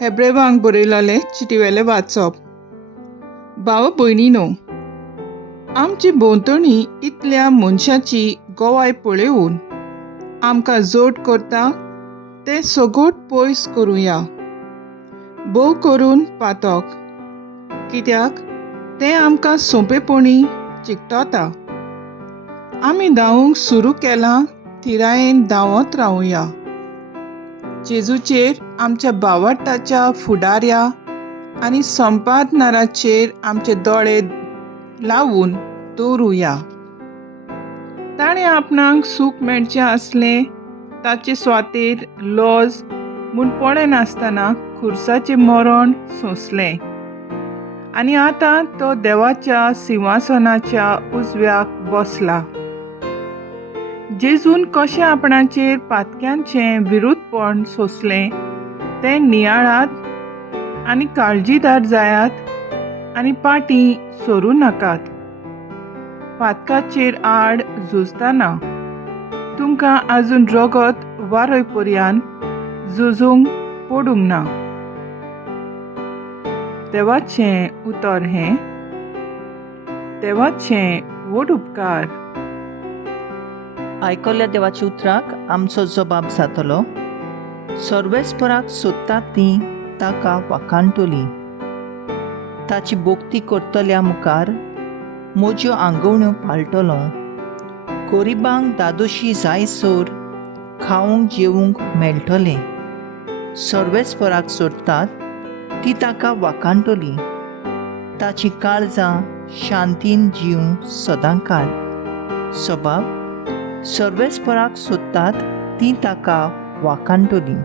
हेब्रेवांक बरयलेलें चिटीवेलें वाचप. भाव भयणीनो, आमची भोंवतणी इतल्या मनशाची गोवाय पळयोवन आमकां जोड करता तें सगोट पयस करुया. भोव करून पातक, कित्याक तें आमकां सोंपेपणी चिकटता. आमी धांवूंक सुरू केलां थिरायेन धांवत रावुया. जेजूचेर आमच्या भावार्थाच्या फुडाऱ्या आनी संपादनाराचेर आमचे दोळे लावून दवरुया. ताणें आपणाक सूख मेळचें आसलें ताचे सुवातेर लॉज म्हूण पडे नासतना खुर्साचें मरण सोंसलें आनी आतां तो देवाच्या सिंहासनाच्या उजव्याक बसला. जेजून कशें आपणाचेर पातक्यांचें विरुद्धपण सोंसलें तें नियाळात आनी काळजीदार जायात आनी फाटीं सरूं नाकात. पातकाचेर आड झुजतना तुमकां आजून रगत वारोय पर्यंत झुजूंक पडूंक ना. देवाचें उतर हें, देवाचें व्हड उपकार. आयकल्ल्या देवाच्या उतराक आमचो जबाब जातलो. सर्वेस्पराक सोदतात तीं ताका वाखाणटलीं. ताची भोक्ती करतल्या मुखार म्हज्यो आंगवण्यो पाळटलो. गरिबांक दादोशी जायसर खावंक जेवूंक मेळटलें. सर्वेस्पराक सोदतात तीं ताका वाखाणटलीं. ताची काळजां शांतीन जीवंक सदांकाळ. सबाब, सर्वेस्पराक सोदतात तीं ताका वाखाणटलीं.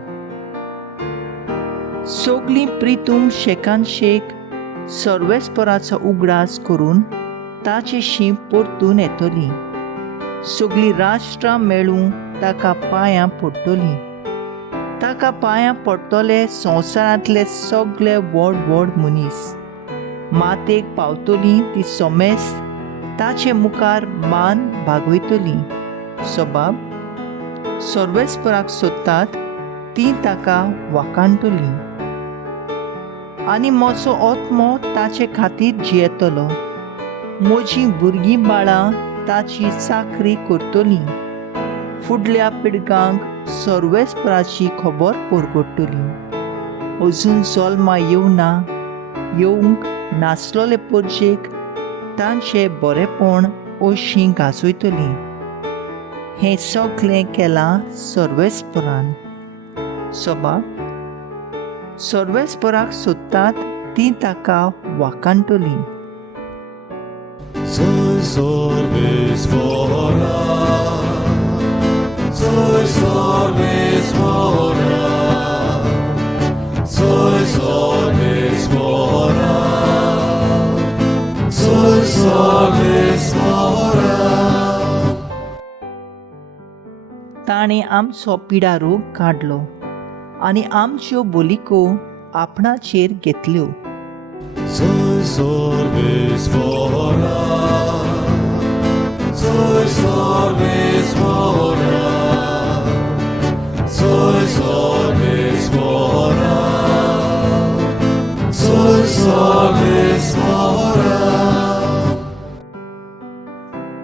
सगलीं प्रितूम शेकान शेक सर्वेस्पराचो उगडास करून ताची शीं परतून येतलीं. सगलीं राष्ट्रां मेळून ताका पांयां पडटलीं. ताका पांयां पडटले संवसारांतले सगळे व्हड व्हड मनीस. मातेक पावतलीं तीं सोमेस ताचे मुखार मान भागयतलीं. सबाब, सर्वेस्पराक सोदतात तीं ताका वाखाणटलीं. आनी म्हजो आत्मो ताचे खातीर जियेतलो. म्हजीं भुरगीं बाळां ताची चाकरी करतलीं. फुडल्या पिळगांक सर्वेस्पराची खबर परगडटली. अजून जल्मा येवंक नासलोले परजेक तांचें बरेपण अशीं गाजयतलीं. हें सगळें केलां सर्वेस्परान. सबाब, सर्वेस्पराक सोदतात तीं ताका वाखाणटलीं. Soy Sorvespora, soy Sorvespora, soy Sorvespora, soy Sorvespora. ताणें आमचो पिडारो काडलो आनी आमच्यो बोलिको आपणाचेर घेतल्यो. Soy Sorvespora, soy Sorvespora, soy Sorvespora, soy Sorvespora.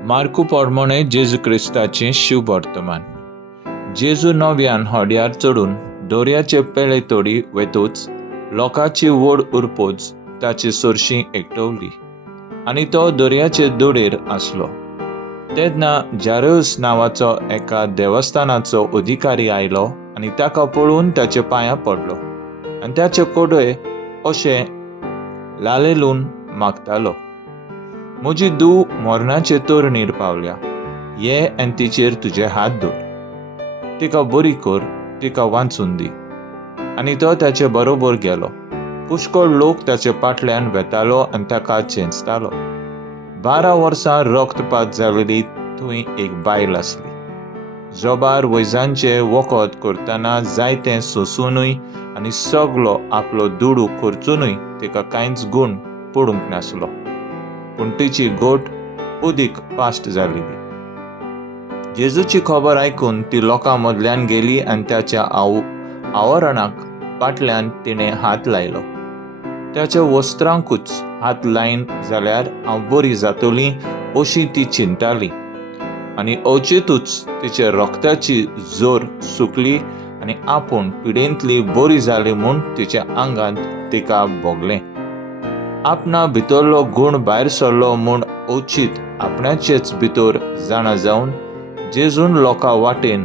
मार्कू पोरमोणे जेजू क्रिस्ताचें शिव वर्तमान. जेजू नव्यान होड्यार चडून दोर्याचे पेळे तोडी वेतूच लोकांची व्हड उरपोज ताचे सुरशीं एकटवली आनी तो दोर्याचे दोडेर आसलो. तेन्ना जारेउस नांवाचो एका देवस्थानाचो अधिकारी आयलो आनी ताका पळोवन ताच्या पांयां पडलो आनी ताचे कोडे अशें लालेलून मागतालो, म्हजी धूव मरणाचे तोरणीर पावल्या. ये आनी तिचेर तुजे हात दवर. तिका बरी कर, तिका वाचून दी. आनी तो ताचे बरोबर गेलो. पुष्कळ लोक ताचे फाटल्यान वेतालो आनी ताका चेंचतालो. 12 वर्सां रक्तपात जालेली थंय एक बायल आसली. जोबार वैजांचे वखद करतना जायतें सोंसूनय आनी सगलो आपलो दुडू खर्चूनय तिका कांयच गूण पडूंक नासलो. पूण तिची गोट उदीक पाश्ट जालेली. जेजूची खबर आयकून ती लोकां मदल्यान गेली आनी ताच्या आवरणाक फाटल्यान तिणें हात लायलो. त्याच्या वस्त्रांकूच हात लायन जाल्यार हांव बरी जातलीं अशी ती चिंताली. आनी अवचितूच तिचे रक्ताची जोर सुकली आनी आपूण पिडेंतली बरी जाली म्हूण तिच्या आंगांत तिका भोगलें. आपणा भितरलो गूण भायर सरलो म्हूण अवचीत आपणाचेच भितर जाणा जावन जेजून लोकां वाटेन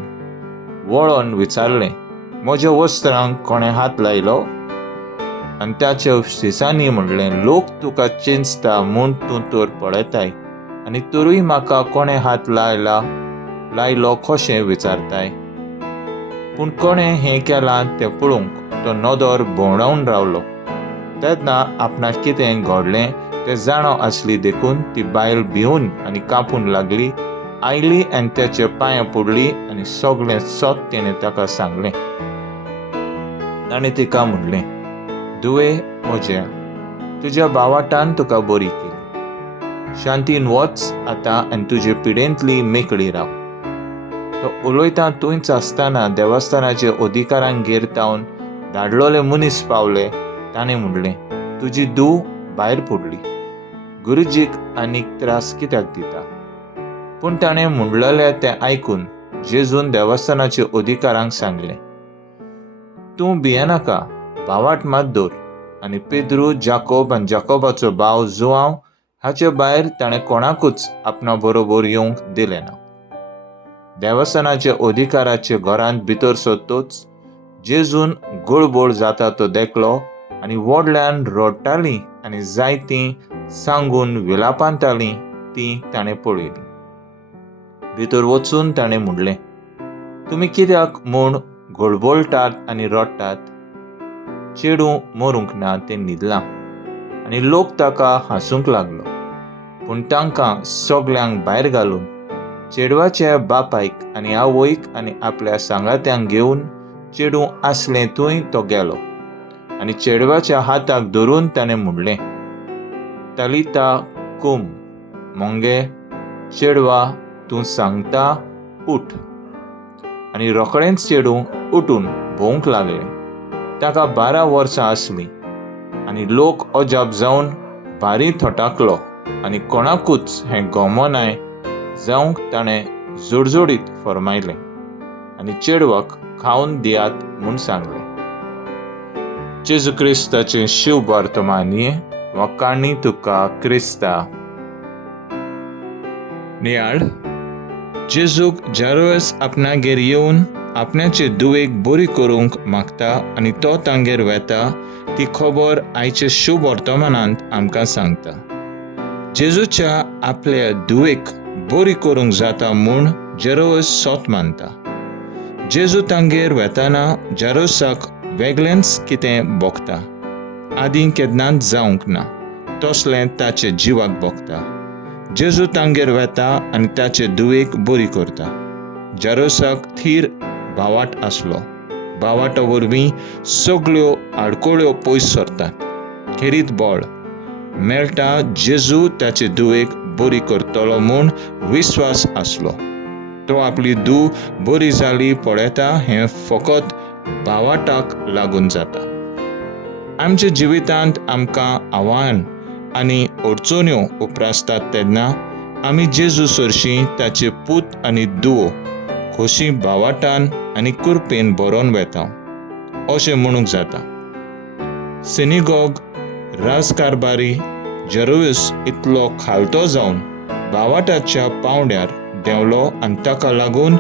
वळोन विचारलें, म्हज्या वस्त्रांक कोणें हात लायलो? आनी ताच्या शिसांनी म्हणलें, लोक तुका चिंचता म्हूण तूं तर पळयताय आनी तरूय म्हाका कोणें हात लायलो कशें विचारताय. पूण कोणें हें केलां तें पळोवंक तो नदर भोंवडावन रावलो. तेन्ना आपणाक कितें घडलें तें जाणो आसली देखून ती बायल भिवून आनी कापून लागली, आयली आनी त्याच्या पांयां पडली आनी सगळें सत तिणें ताका सांगलें. ताणें तिका म्हणलें, धुवे म्हज्या, तुज्या बावाटान तुका बरी केली. शांतीन वच आतां आनी तुजे पिडेंतली मेकळी राव. तो उलयता थंयच आसतना देवस्थानाचे अधिकाऱ्यांगेर तावन धाडलोले मनीस पावले. ताणें म्हणलें, तुजी धूव भायर पडली. गुरुजीक आनीक त्रास कित्याक दिता? पूण ताणें म्हणलेलें तें आयकून जेजून देवस्थानाच्या अधिकाऱ्यांक सांगलें, तूं भियेनाका, बावाट मात दवर. आनी पेद्रू, जाकोब आनी जाकोबाचो भाव जुआंव हाचे भायर ताणें कोणाकूच आपणा बरोबर येवंक दिलें ना. देवस्थानाच्या अधिकाराच्या घरांत भितर सरतच जेजून गळबोळ जाता तो देखलो आनी व्हडल्यान रडटालीं आनी जायतीं सांगून विलापांतालीं तीं ताणें पळयलीं. भितर वचून ताणें म्हणलें, तुमी कित्याक म्हूण गळबोळटात आनी रडटात? चेडूं मरूंक ना, तें न्हिदलां. आनी लोक ताका हांसूंक लागलो. पूण तांकां सगळ्यांक भायर घालून चेडवाच्या बापायक आनी आवयक आनी आपल्या सांगात्यांक घेवन चेडूं आसलें थंय तो गेलो. आनी चेडवाच्या हाताक धरून ताणें म्हणलें, तालिता कूम, मोंगे, चेडवा तूं सांगता उठ. आनी रोखडेंच चेडूं उठून भोंवंक लागलें. ताका 12 वर्सां आसलीं. आनी लोक अजाप जावन भारी थटाकलो आनी कोणाकूच हें गमोनाय जावंक ताणें जोडजोडीत फरमायलें आनी चेडवाक खावन दियात म्हूण सांगलें. जेजू क्रिस्ताचें शिव वर्तमानी वकाणी तुका क्रिस्ता. नियाळ, जेजूक जारोस आपणागेर येवन आपणाचे दुवेक बरी करूंक मागता आनी तो तांगेर वेता ती खबर आयच्या शुभ वर्तमानांत आमकां सांगता. जेजूच्या आपल्या दुवेक बरी करूंक जाता म्हूण जेरोस सोत मानता. जेजू तांगेर वेताना जेरोसाक वेगळेंच कितें भोगता. आदीं केन्नाच जावंक ना तसलें ताचे जिवाक भोगता. जेजू तांगेर वेता आनी ताचे दुवेक बरी करता. जेरोसाक थीर बावाट आसलो. बावाटा वरवीं सगळ्यो आडकोळ्यो पयस सरतात. खेरीत बळ मेळटा जेजू ताचे दुवेक बरी करतलो म्हूण विस्वास आसलो. तो आपली धूव बरी जाली पळयता हें फकत बावाटाक लागून जाता. आमच्या जिवितांत आमकां आव्हान आनी अडचण्यो उप्रासतात तेन्ना आमी जेजू सरशीं ताचे पूत आनी धुवो खोशी बावाटान आनी कुरपेन बरोवन वेता अशें म्हणूंक जाता. सिनेगॉग राजकारबारी जेरोस इतलो खालतो जावन बावाटाच्या पावंड्यार देंवलो आनी ताका लागून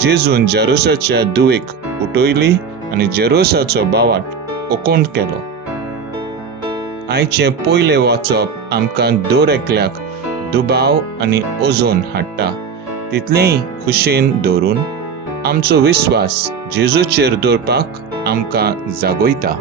जेजून जेरोसाच्या धुवेक उठयली आनी जेरोसाचो बावाट ओकोंड केलो. आयचें पयलें वाचप आमकां दर एकल्याक दुबाव आनी ओजोन हाडटा. तितलेंय खुशेन दवरून आमचो विस्वास जेजूचेर दवरपाक आमकां जागयता.